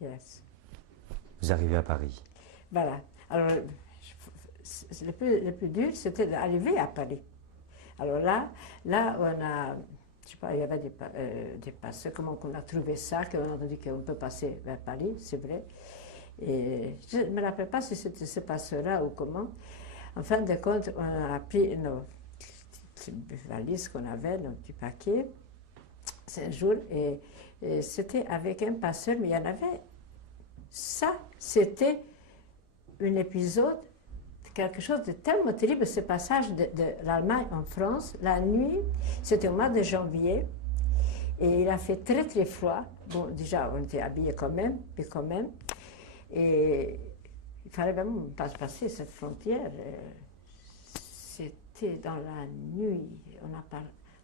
Yes. Vous arrivez à Paris. Voilà. Alors, le plus dur, c'était d'arriver à Paris. Alors là, on a, je sais pas, il y avait des passeurs, comment on a trouvé ça, qu'on a entendu qu'on peut passer vers Paris, c'est vrai. Et je ne me rappelle pas si c'était ce passeur-là ou comment. En fin de compte, on a pris nos petites valises qu'on avait, nos petits paquets, un jour, et c'était avec un passeur, mais il y en avait. Ça, c'était un épisode, quelque chose de tellement terrible, ce passage de l'Allemagne en France. La nuit, c'était au mois de janvier, et il a fait très très froid. Bon, déjà, on était habillés quand même, mais quand même. Et il fallait vraiment passer cette frontière. C'était dans la nuit.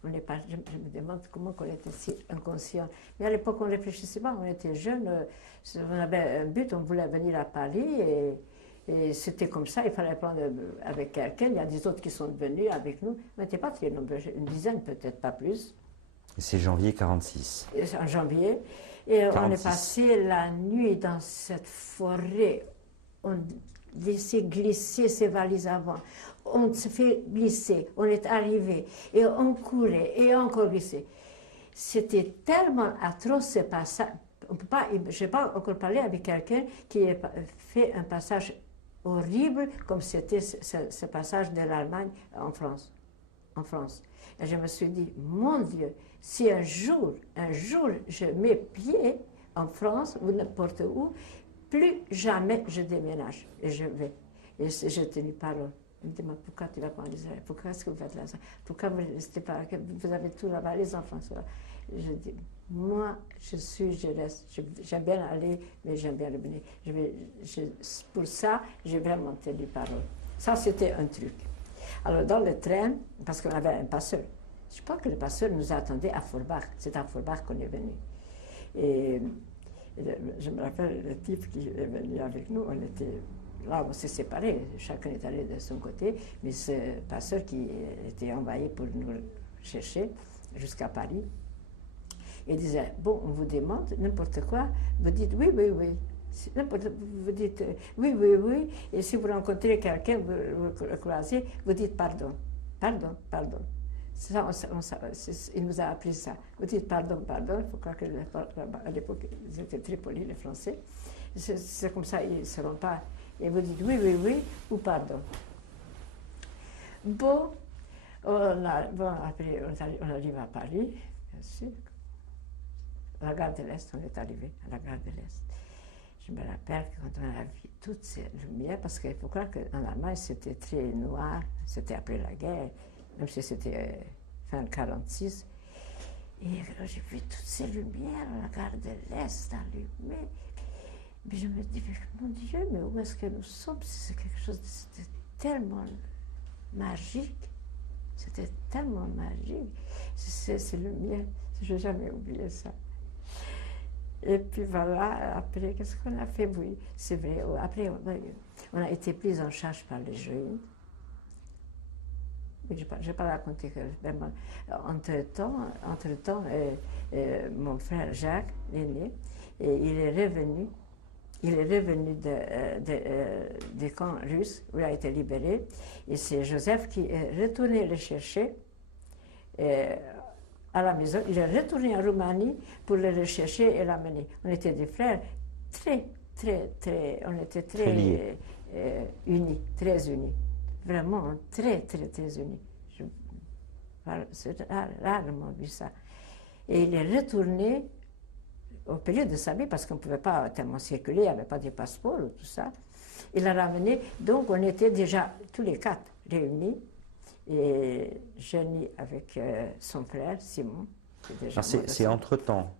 On est pas, je me demande comment on était si inconscient. Mais à l'époque, on ne réfléchissait pas, on était jeunes, on avait un but, on voulait venir à Paris et c'était comme ça, il fallait prendre avec quelqu'un. Il y a des autres qui sont venus avec nous, mais on n'était pas très nombreux, une dizaine peut-être, pas plus. C'est janvier 46. En janvier. Et 46. on est passé la nuit dans cette forêt. On laissait glisser ses valises avant. On se fait glisser. On est arrivé. Et on courait. Et encore glissé. C'était tellement atroce ce passage. Je n'ai pas encore parlé avec quelqu'un qui a fait un passage horrible comme c'était ce passage de l'Allemagne en France. Et je me suis dit, mon Dieu, si un jour, je mets pied en France ou n'importe où, plus jamais je déménage et je vais. Et j'ai tenu parole. Il me dit, mais pourquoi tu vas pas en Israël? Pourquoi est-ce que vous faites là? Pourquoi vous ne restez pas? Vous avez tout là-bas, les enfants sont là. Je dis, moi, je reste. J'aime bien aller, mais j'aime bien revenir. Pour ça, j'ai vraiment tenu parole. Ça, c'était un truc. Alors, dans le train, parce qu'on avait un passeur, je pense que le passeur nous attendait à Forbach. C'est à Forbach qu'on est venu. Et je me rappelle le type qui est venu avec nous, on était là, on s'est séparés, chacun est allé de son côté, mais ce passeur qui était envoyé pour nous chercher jusqu'à Paris, il disait, bon, on vous demande n'importe quoi, vous dites oui, oui, oui. Vous dites oui, oui, oui, et si vous rencontrez quelqu'un, vous croisez, vous dites pardon, pardon, pardon. Ça, il nous a appris ça. Vous dites pardon, pardon, il faut croire qu'à l'époque, ils étaient très polis, les Français. C'est comme ça, ils ne seront pas. Et vous dites oui, oui, oui, ou pardon. Bon, après, on arrive à Paris, bien sûr. À la gare de l'Est, on est arrivé à la gare de l'Est. Je me rappelle que quand on a vu toutes ces lumières, parce qu'il faut croire qu'en Allemagne, c'était très noir, c'était après la guerre, même si c'était fin 1946. Et j'ai vu toutes ces lumières à la gare de l'Est allumées. Mais je me dis, mon Dieu, mais où est-ce que nous sommes? C'est quelque chose, c'était tellement magique. C'était tellement magique. Ces lumières, je n'ai jamais oublié ça. Et puis voilà, après, qu'est-ce qu'on a fait? Oui, c'est vrai. Après, on a été pris en charge par les jeunes. Je n'ai pas raconté que vraiment. Entre-temps, mon frère Jacques, l'aîné, il est revenu. Il est revenu des camps russes où il a été libéré. Et c'est Joseph qui est retourné le chercher à la maison. Il est retourné en Roumanie pour le rechercher et l'amener. On était des frères on était très unis, très unis. Vraiment très unis. J'ai rarement vu ça. Et il est retourné au période de sa vie, parce qu'on ne pouvait pas tellement circuler, il n'y avait pas de passeport ou tout ça. Il l'a ramené, donc on était déjà tous les quatre réunis. Et Jenny avec son frère, Simon. C'est entre-temps.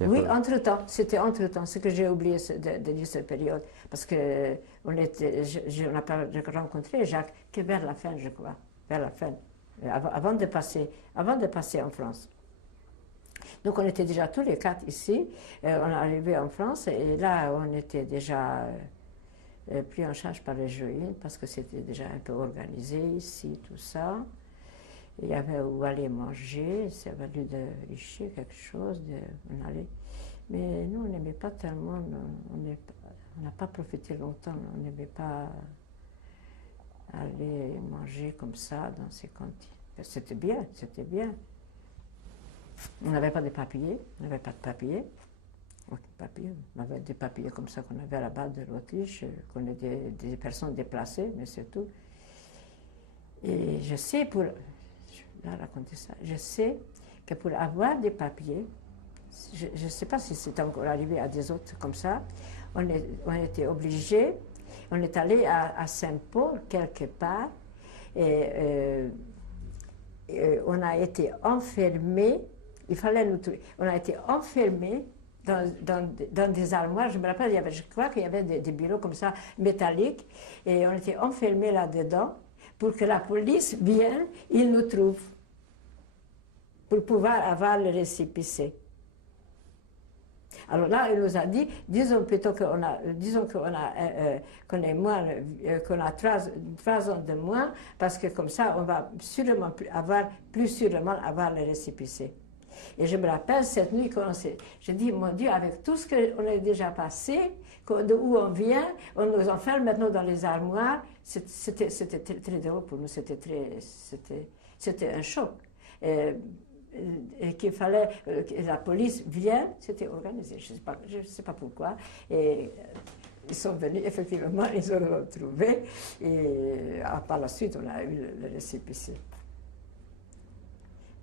Oui, entre-temps, c'était entre-temps, ce que j'ai oublié de dire cette période, parce que on n'a pas rencontré Jacques que vers la fin, je crois, vers la fin, avant de passer en France. Donc on était déjà tous les quatre ici, on est arrivé en France, et là on était déjà pris en charge par les Jésuites, parce que c'était déjà un peu organisé ici, tout ça. Il y avait où aller manger, c'est venu de Vichy, quelque chose, on allait. Mais nous, on n'aimait pas tellement, on n'a pas profité longtemps, on n'aimait pas aller manger comme ça dans ces cantines. C'était bien, c'était bien. On n'avait pas de papiers, on n'avait pas de papiers. Papier. On avait des papiers comme ça qu'on avait à la base de l'Autriche, qu'on était des personnes déplacées, mais c'est tout. Et je sais, raconter ça, je sais que pour avoir des papiers, je ne sais pas si c'est encore arrivé à des autres comme ça, on était obligés, on est allé à Saint-Paul quelque part, et on a été enfermés, il fallait nous trouver, on a été enfermés dans des armoires. Je me rappelle, je crois qu'il y avait des bureaux comme ça, métalliques, et on était enfermés là-dedans pour que la police vienne, ils nous trouvent, pour pouvoir avoir le récépissé. Alors là, il nous a dit, disons plutôt qu'on est moins, qu'on a 3 ans de moins, parce que comme ça, on va plus sûrement avoir le récépissé. Et je me rappelle cette nuit, je dis, mon Dieu, avec tout ce qu'on a déjà passé, d'où on vient, on nous enferme maintenant dans les armoires. C'était très drôle pour nous, c'était un choc. Et qu'il fallait que la police vienne, c'était organisé, je ne sais pas pourquoi. Et ils sont venus, effectivement, ils ont retrouvé. Et par la suite, on a eu le récépissé.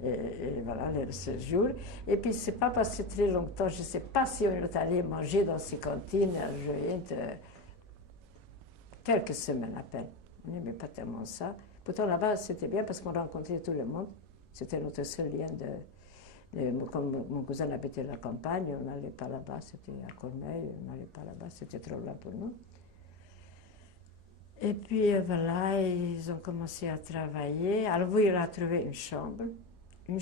Et voilà, le séjour. Et puis, c'est pas passé très longtemps, je ne sais pas si on est allé manger dans ces cantines à Joyette, quelques semaines à peine. On n'aimait pas tellement ça. Pourtant, là-bas, c'était bien parce qu'on rencontrait tout le monde. C'était notre seul lien comme mon cousin habitait la campagne, on n'allait pas là-bas, c'était à Cormeilles, on n'allait pas là-bas, c'était trop loin pour nous. Et puis voilà, ils ont commencé à travailler. Alors oui, il a trouvé une chambre, il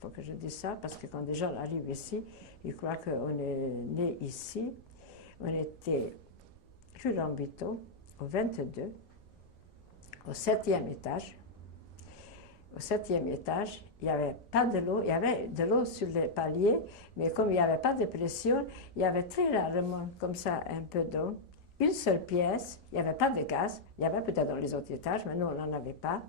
faut que je dise ça, parce que quand des gens arrivent ici, ils croient qu'on est né ici. On était rue Lambito, au 22, au 7e étage. Au 7e étage, il n'y avait pas de l'eau, il y avait de l'eau sur les paliers, mais comme il n'y avait pas de pression, il y avait très rarement comme ça un peu d'eau. Une seule pièce, il n'y avait pas de gaz, il y avait peut-être dans les autres étages, mais nous on n'en avait pas.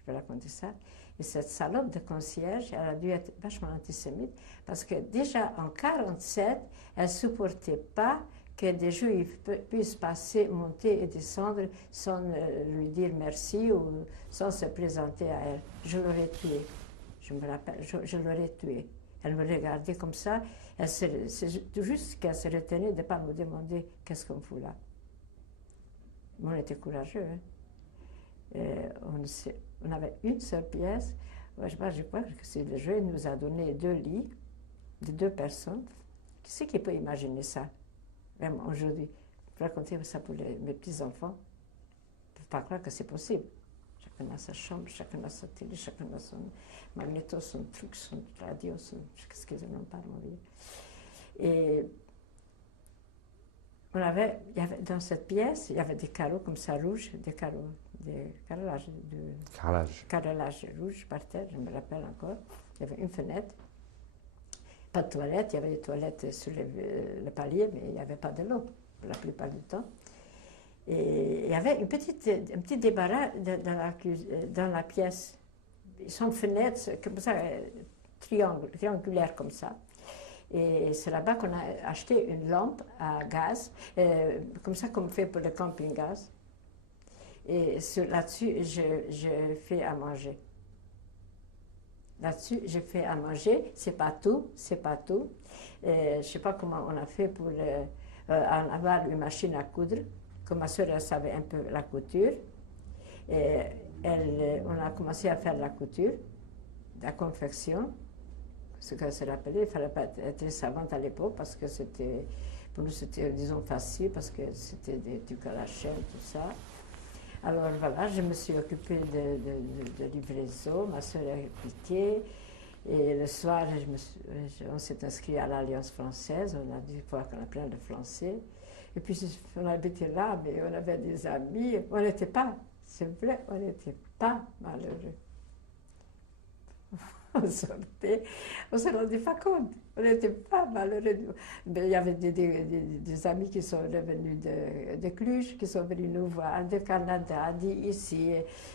Je vais raconter ça. Et cette salope de concierge, elle a dû être vachement antisémite, parce que déjà en 1947, elle ne supportait pas que des Juifs puissent passer, monter et descendre sans lui dire merci ou sans se présenter à elle. Je l'aurais tuée. Je me rappelle, je l'aurais tuée. Elle me regardait comme ça. C'est juste qu'elle se retenait de ne pas me demander qu'est-ce qu'on fout là. Mais on était courageux. Hein? On avait une seule pièce. Je crois que c'est le jeu. Il nous a donné 2 lits de 2 personnes. Qui c'est qui peut imaginer ça? Même aujourd'hui, je raconter ça pour mes petits-enfants. Ils ne peuvent pas croire que c'est possible. Chacun a sa chambre, chacun a sa télé, chacun a son magnéto, son truc, son radio, qu'est-ce qu'ils n'ont pas envie. Et dans cette pièce, il y avait des carreaux comme ça rouges, des carrelages rouges par terre, je me rappelle encore. Il y avait une fenêtre. Pas de toilette, il y avait des toilettes sur le palier, mais il n'y avait pas de l'eau la plupart du temps. Et il y avait un petit débarras dans la pièce. Sans fenêtre, comme ça, triangulaire comme ça. Et c'est là-bas qu'on a acheté une lampe à gaz, comme ça comme on fait pour le camping-gaz. Et là-dessus, je fais à manger. Là-dessus, je fais à manger. C'est pas tout. Je ne sais pas comment on a fait pour avoir une machine à coudre. Comme ma soeur, elle savait un peu la couture. Et on a commencé à faire la couture, la confection. Ce qu'elle se rappelait, il ne fallait pas être très savante à l'époque parce que pour nous, c'était, disons, facile parce que c'était des trucs à la chaîne, tout ça. Alors voilà, je me suis occupée de livraison, ma soeur a appliqué, et le soir, on s'est inscrit à l'Alliance française, on a dû pouvoir apprendre le français. Et puis on habitait là, mais on avait des amis, on n'était pas, c'est vrai, on n'était pas malheureux. on sortait, on se rendait pas compte. On n'était pas malheureux. Mais il y avait des amis qui sont revenus de Cluj, qui sont venus nous voir, de Canada, d'ici.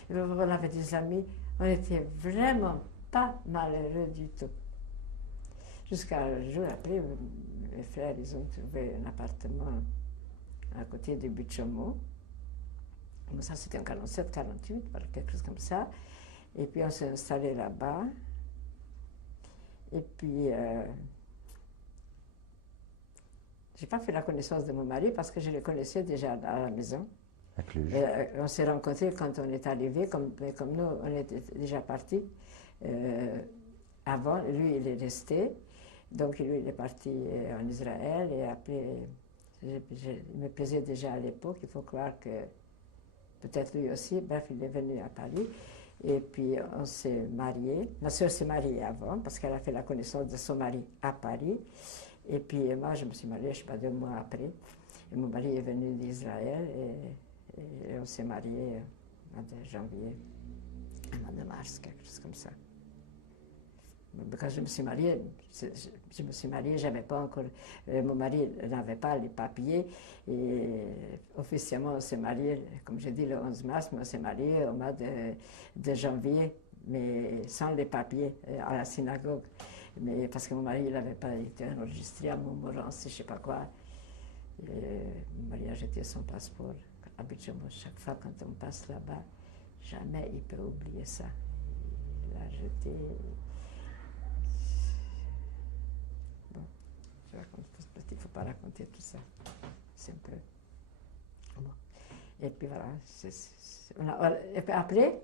On avait des amis. On n'était vraiment pas malheureux du tout. Jusqu'à un jour après, mes frères, ils ont trouvé un appartement à côté de Buchomo. Ça, c'était en 47, 48, quelque chose comme ça. Et puis, on s'est installé là-bas. Et puis, j'ai pas fait la connaissance de mon mari parce que je le connaissais déjà à la maison. À Cluj. On s'est rencontrés quand on est arrivé, comme nous, on était déjà partis. Avant, lui, il est resté. Donc, lui, il est parti en Israël. Et après, il me plaisait déjà à l'époque. Il faut croire que peut-être lui aussi. Bref, il est venu à Paris. Et puis, on s'est mariés. Ma soeur s'est mariée avant, parce qu'elle a fait la connaissance de son mari à Paris. Et puis, moi, je me suis mariée, je ne sais pas, 2 mois après. Et mon mari est venu d'Israël et on s'est mariés en janvier, au mois de mars, quelque chose comme ça. Quand je me suis mariée, j'avais pas encore. Mon mari n'avait pas les papiers. Et officiellement, on s'est mariés, comme j'ai dit, le 11 mars, mais on s'est mariés au mois de janvier, mais sans les papiers, à la synagogue. Mais parce que mon mari n'avait pas été enregistré à Montmorency, je ne sais pas quoi. Mon mari a jeté son passeport. Habituellement, chaque fois quand on passe là-bas, jamais il peut oublier ça. Il l'a jeté. Il ne faut pas raconter tout ça. C'est un peu. Bon. Et puis voilà. Et puis après,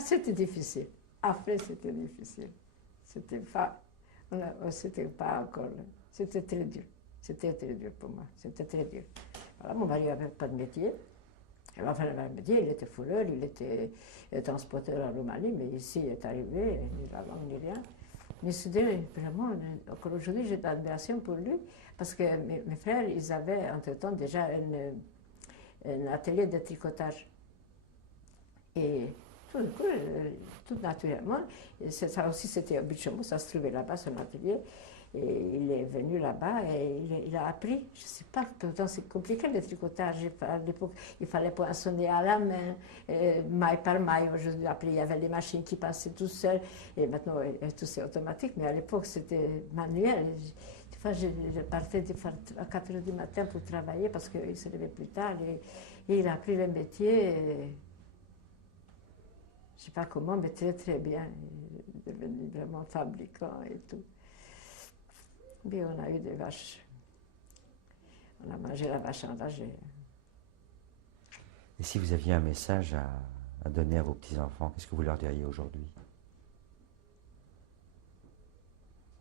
c'était difficile. Après, c'était difficile. C'était pas encore. C'était très dur. C'était très dur pour moi. C'était très dur. Voilà, mon mari n'avait pas de métier. Enfin, il avait un métier, il était fouleur, il était transporteur en Roumanie, mais ici, il est arrivé, ni la langue, ni rien. Mais c'était vraiment, encore aujourd'hui, j'ai de l'admiration pour lui, parce que mes frères, ils avaient entre-temps déjà un atelier de tricotage. Et tout naturellement, ça aussi c'était à Buchomo, ça se trouvait là-bas, son atelier. Et il est venu là-bas et il a appris, je ne sais pas, pourtant c'est compliqué le tricotage. À l'époque, il fallait poinçonner à la main, maille par maille. Aujourd'hui, après, il y avait les machines qui passaient tout seules. Et maintenant, tout c'est automatique, mais à l'époque, c'était manuel. Des fois, je partais à 4 heures du matin pour travailler parce qu'il se levait plus tard. Et il a appris le métier. Je ne sais pas comment, mais très très bien. Il est devenu vraiment fabricant et tout. Puis on a eu des vaches. On a mangé la vache enragée. Et si vous aviez un message à donner à vos petits-enfants, qu'est-ce que vous leur diriez aujourd'hui?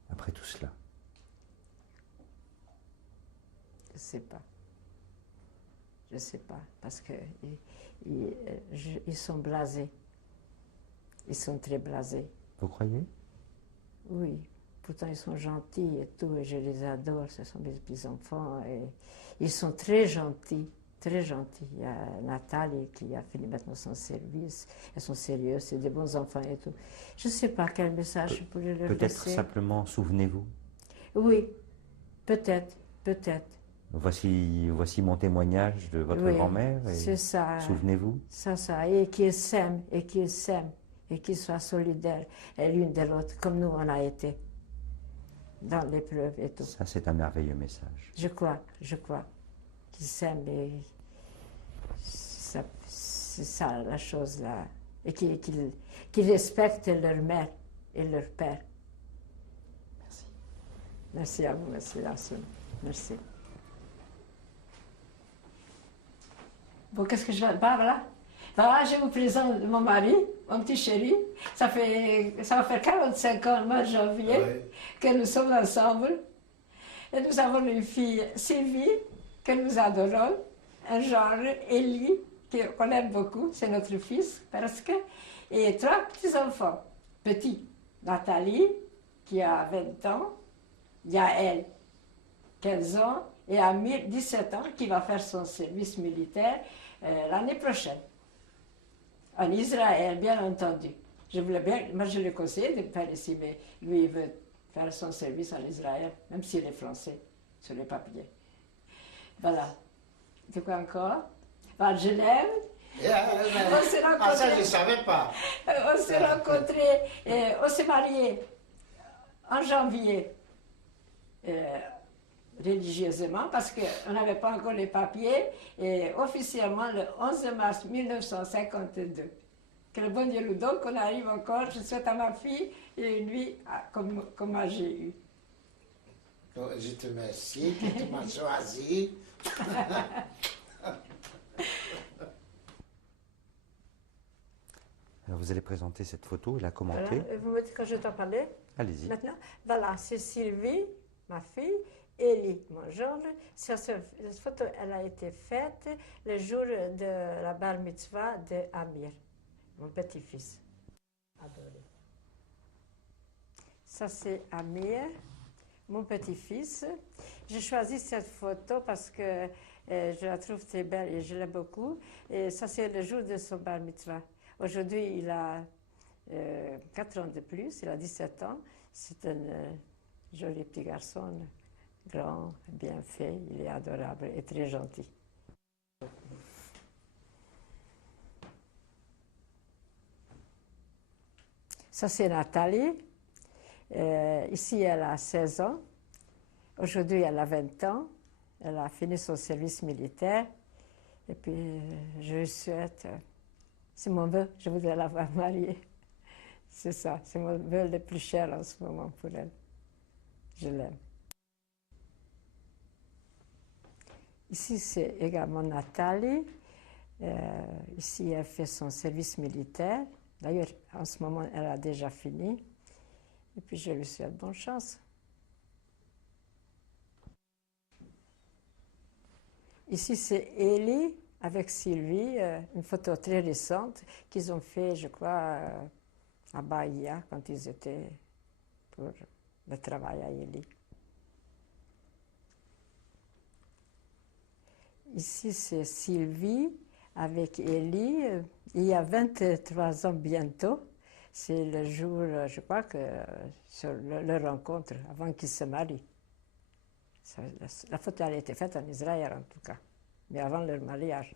Après tout cela. Je ne sais pas. Je ne sais pas. Parce qu'ils sont blasés. Ils sont très blasés. Vous croyez? Oui. Pourtant, ils sont gentils et tout, et je les adore, ce sont mes petits-enfants, et ils sont très gentils, très gentils. Il y a Nathalie qui a fini maintenant son service, elles sont sérieuses, c'est des bons enfants et tout. Je ne sais pas quel message je pourrais leur laisser. Peut-être simplement, souvenez-vous. Oui, peut-être, peut-être. Voici mon témoignage de votre grand-mère, et c'est ça. Souvenez-vous. Ça, et qu'ils s'aiment, et qu'ils soient solidaires, l'une de l'autre, comme nous on a été. Dans l'épreuve et tout. Ça, c'est un merveilleux message. Je crois qu'ils s'aiment et c'est ça la chose là. Et qu'ils respectent leur mère et leur père. Merci. Merci à vous, merci Assoun. Merci. Bon, qu'est-ce que je vais... Voilà. Voilà, je vous présente mon mari, mon petit chéri. Ça va faire 45 ans, le mois de janvier, que nous sommes ensemble. Et nous avons une fille, Sylvie, que nous adorons, un genre, Élie, qu'on aime beaucoup, c'est notre fils, presque, et 3 petits-enfants, petits. Nathalie, qui a 20 ans, Yael, 15 ans, et Amir, 17 ans, qui va faire son service militaire l'année prochaine. En Israël, bien entendu. Je voulais bien, moi je le conseillais de faire ici, mais lui il veut faire son service en Israël, même s'il est français, sur les papiers. Voilà. De quoi encore? À Genève. On s'est rencontrés. Ah, ça, je ne savais pas. On s'est rencontrés, on s'est mariés en janvier, religieusement, parce qu'on n'avait pas encore les papiers, et officiellement le 11 mars 1952. Que le bon Dieu nous donne, qu'on arrive encore. Je souhaite à ma fille et lui, comme moi j'ai eu. Donc, je te remercie que tu m'as choisi. Alors vous allez présenter cette photo et la commenter. Voilà. Vous me dites quand je t'en parlais? Allez-y. Maintenant, voilà, c'est Sylvie, ma fille, Élie, mon gendre. Cette photo, elle a été faite le jour de la bar mitzvah de Amir, mon petit-fils. Adoré. Ça, c'est Amir, mon petit-fils. J'ai choisi cette photo parce que je la trouve très belle et je l'aime beaucoup. Et ça, c'est le jour de son bar mitzvah. Aujourd'hui, il a 4 ans de plus, il a 17 ans. C'est un joli petit garçon, grand, bien fait, il est adorable et très gentil. Ça, c'est Nathalie. Ici, elle a 16 ans. Aujourd'hui, elle a 20 ans. Elle a fini son service militaire. Et puis, je lui souhaite, c'est mon vœu, je voudrais la voir mariée. C'est ça, c'est mon vœu le plus cher en ce moment pour elle. Je l'aime. Ici, c'est également Nathalie. Ici, elle fait son service militaire. D'ailleurs, en ce moment, elle a déjà fini. Et puis, je lui souhaite bonne chance. Ici, c'est Élie avec Sylvie, une photo très récente qu'ils ont fait, je crois, à Bahia, quand ils étaient pour le travail à Élie. Ici, c'est Sylvie avec Élie. Il y a 23 ans bientôt. C'est le jour, je crois, que sur leur rencontre, avant qu'ils se marient. La photo a été faite en Israël, en tout cas, mais avant leur mariage.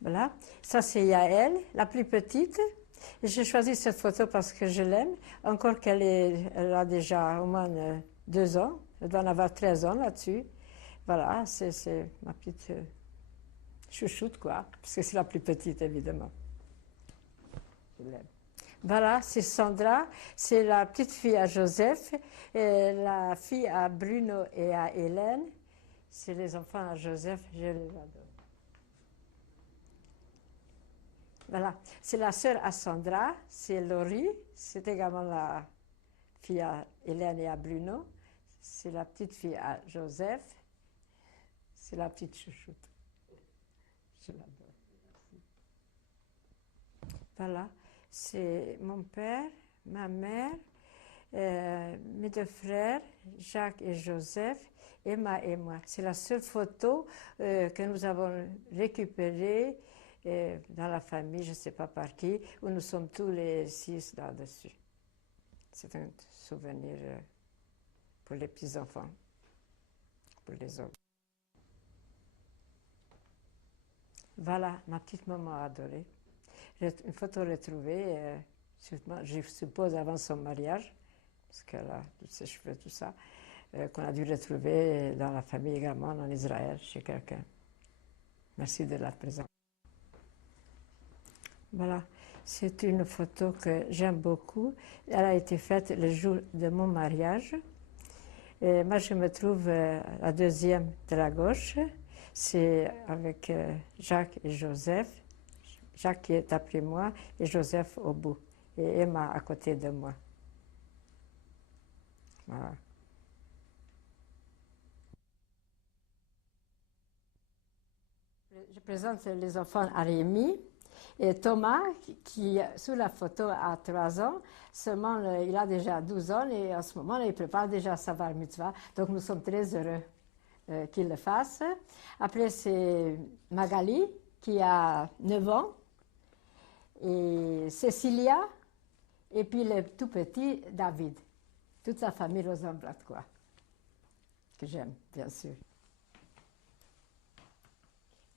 Voilà. Ça, c'est Yael, la plus petite. J'ai choisi cette photo parce que je l'aime. Encore elle a déjà au moins 2 ans. Elle doit en avoir 13 ans là-dessus. Voilà, c'est ma petite chouchoute, quoi, parce que c'est la plus petite, évidemment. Je l'aime. Voilà, c'est Sandra, c'est la petite fille à Joseph, et la fille à Bruno et à Hélène. C'est les enfants à Joseph, je les adore. Voilà, c'est la sœur à Sandra, c'est Laurie, c'est également la fille à Hélène et à Bruno. C'est la petite fille à Joseph, c'est la petite chouchoute. Je l'adore. Voilà. C'est mon père, ma mère, mes 2 frères, Jacques et Joseph, Emma et moi. C'est la seule photo que nous avons récupérée dans la famille, je ne sais pas par qui, où nous sommes tous les 6 là-dessus. C'est un souvenir pour les petits-enfants, pour les autres. Voilà, ma petite maman adorée. Une photo retrouvée, je suppose avant son mariage, parce qu'elle a tous ses cheveux, tout ça, qu'on a dû retrouver dans la famille également en Israël, chez quelqu'un. Merci de la présenter. Voilà, c'est une photo que j'aime beaucoup. Elle a été faite le jour de mon mariage. Et moi, je me trouve la deuxième de la gauche. C'est avec Jacques et Joseph. Jacques qui est après moi et Joseph au bout. Et Emma à côté de moi. Voilà. Je présente les enfants à Rémi. Et Thomas, qui sous la photo a 3 ans, seulement il a déjà 12 ans et en ce moment il prépare déjà sa bar mitzvah. Donc nous sommes très heureux qu'il le fasse. Après c'est Magali qui a 9 ans et Cécilia Et puis le tout petit, David. Toute sa famille Rosenblatt, quoi. Que j'aime, bien sûr.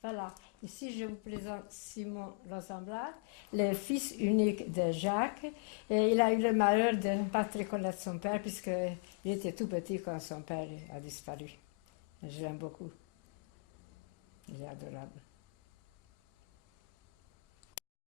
Voilà, ici je vous présente Simon Rosenblatt, le fils unique de Jacques. Et il a eu le malheur de ne pas très connaître son père, puisqu'il était tout petit quand son père a disparu. Je l'aime beaucoup. Il est adorable.